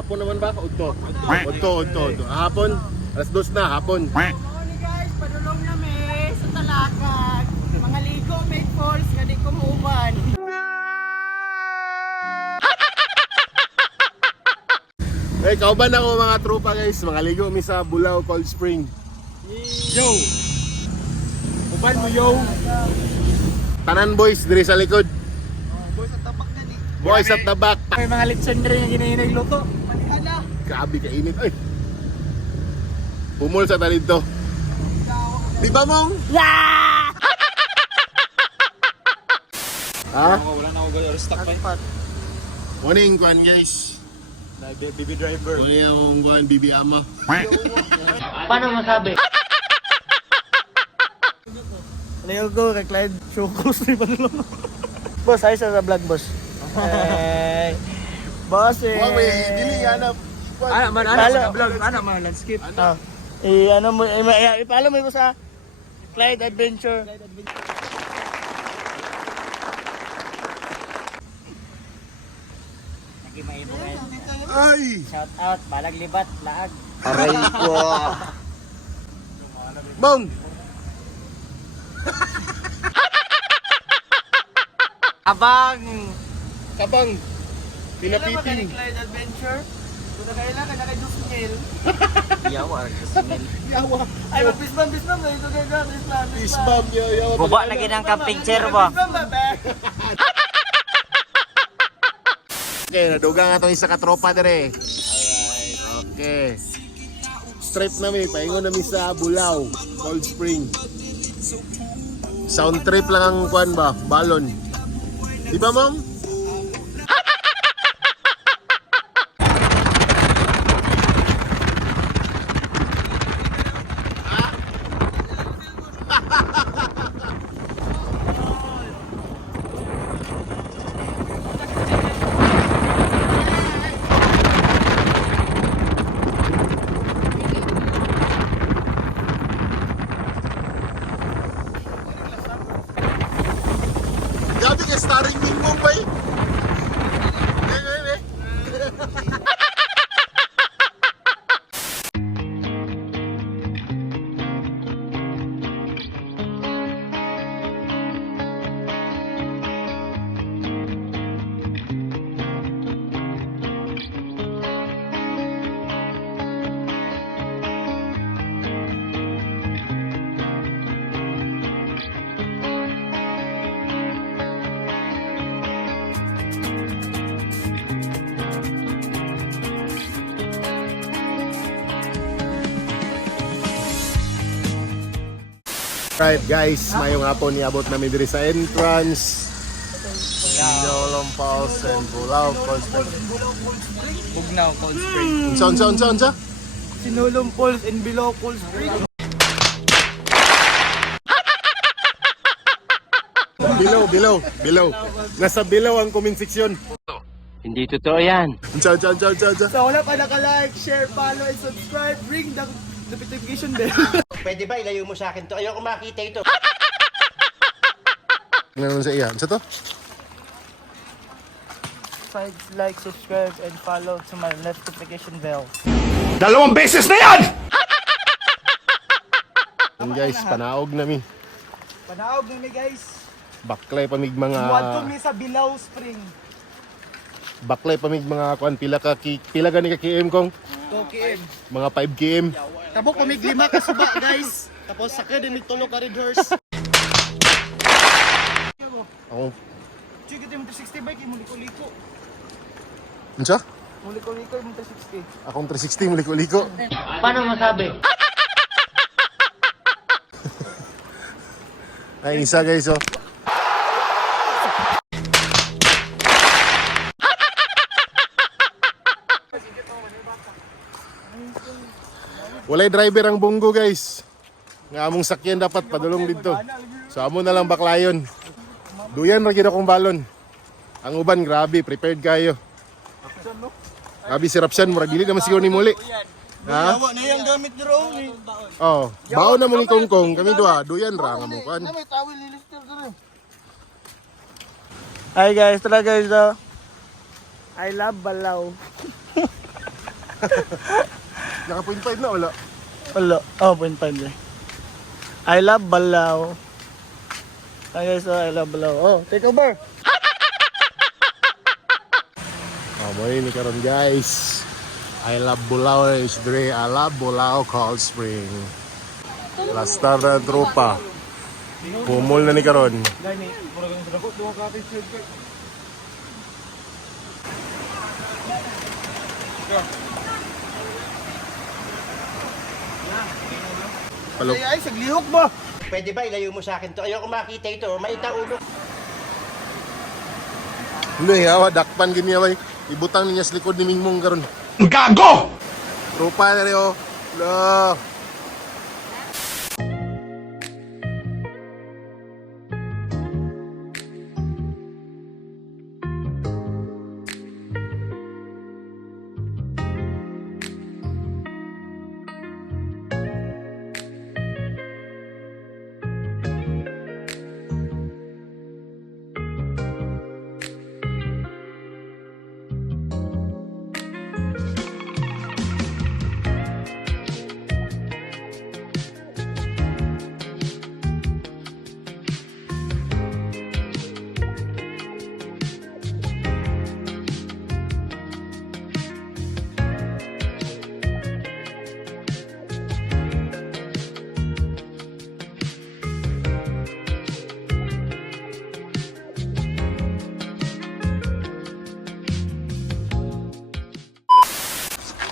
hapon naman ba? Udto. Hapon. Alas 2 na, hapon. Morning guys, padulong nami sa Talakag. Mga ligo, may falls, nga di kumuban. Hey, kauban ako mga tropa guys. Mga ligo mi sa Bulao Cold Spring. Yo! Uban mo yo! Tanan boys, diri sa likod. Boys at tabak na ni. Boys at the back. May mga litson rin yung ginahinay luto. Manihada. Grabe kainit. Ay! Pumul sa talid to. Di ba mong? Yeah! Ha? Wala na ako gawin. Stock pa. Morning kwan guys. BB driver. Morning akong kwan, Bibi Ama. Paano masabi? Leo ko kay Clyde Showcross ni padulong. Boss, ayos sa vlog boss. Hey. Boss eh. Wow, may dili hanap. Ana man sa vlog, ana man landscape. Ano mo ipalo mo ko sa Clyde Adventure. Nagi maibong. Ay! Shout out, balag libat, laag. Aray ko! Bong! Abang. Kabang! Pinapiting! Clyde Adventure. Kuna kailan ka kay Dusmil. Yawa. Smell. Yawa! Ay magbisbam na ito kay Isbam! Yawa! Buba lagi ng camping chair ba? Okay, naduga nga itong isa katropa dire. Okay. Straight namin, paingon namin sa Bulao, Cold Spring. Sound trip lang ang kwan ba? Balon. Di ba, ma'am? Gabi ka starring Mingmong ba eh? Right guys, mayong hapon niabot namin diri sa entrance. Yolong Falls and Bulao Cold Spring. Bugnaw, Cold Spring. Unsa? Sinulong Falls in below Cold Spring. Below. Nasa below ang comment section. Hindi totoo yan. Unsa? So wala pa naka-like, share, follow, and subscribe. Ring the notification bell. Pwede ba ilayo mo sa akin to? Ayoko makita ito. Ngayon sa iya. Unsa to? Like, subscribe, and follow to my notification bell. Dalawang beses na yan! Yan guys, panaog nami. Panaog na mi guys. Baklay pamig Muad mga to mi sa Bilao Spring. pila gani ka km kong 2 km. mga 5 km. Tabok pamig 5 ka suba guys. Tapos sa kaya tulo ka red horse. Ako, Sige tayo mo 360 bike, mo liko-liko. unsa? Mo liko-liko mo 360. Akong 360 muliko-liko. Paano masabi? Ay, isa guys oh. Walay driver ang bunggo guys. Nga among sakyan dapat padulong dito. So amo na lang baklayon. Duyan ra gyud akong balon. Ang uban grabe, prepared kayo. Grabe si Rapsan, murag dili naman siguro ni muli. Ha? Yawa na yung gamit ni Ron. Oh, baon na mong ikongkong kami duha, duyan ra nga mo kan. May tawil ni Lister dito. Hi guys, tara guys. I love Balaw. Naka 0.5 na wala. Wala. Oh, 0.5 eh. I love Balao. Hi guys, I love Balao. Oh, take over. Boy, ni karon guys. I love Bulao is dre. I love Bulao Cold Spring. Lastar na tropa. Pumol na ni karon. Palok. Ay, saglihok ba? Pwede ba ilayo mo sa akin to? Ayoko makita ito. Maita ulo. Hindi, hawa, dakpan gini away. Ibutang niya sa likod ni Mingmong karon. Gago! Tropa na rin oh. Lo.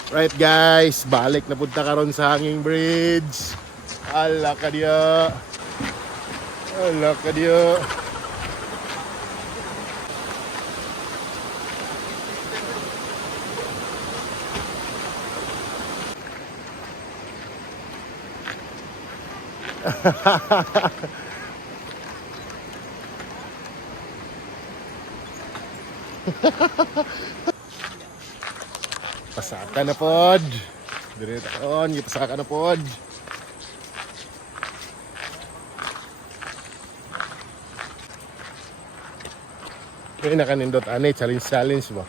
Right guys, balik na punta karon sa Hanging Bridge. Ala ka diya. Ala ka diya. Pasaka na pod. Dire taon, pasaka na pod. Kaya nakanindot ani challenge ba?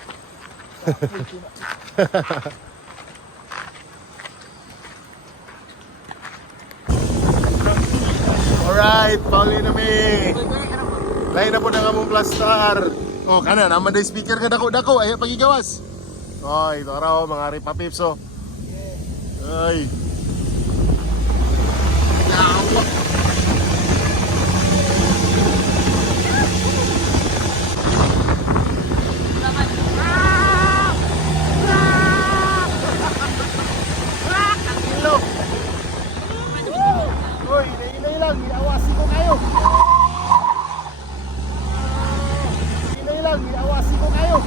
Alright, pauli na mi. Lain na po na kamong plastar. Oh, kana naman day speaker ka dako-dako ay pagigawas. Oy, ito raw mga ripa pips oh. Ay. Yawa. Oy, inay lang, iawasi ko kayo. Inay lang, iawasi ko kayo.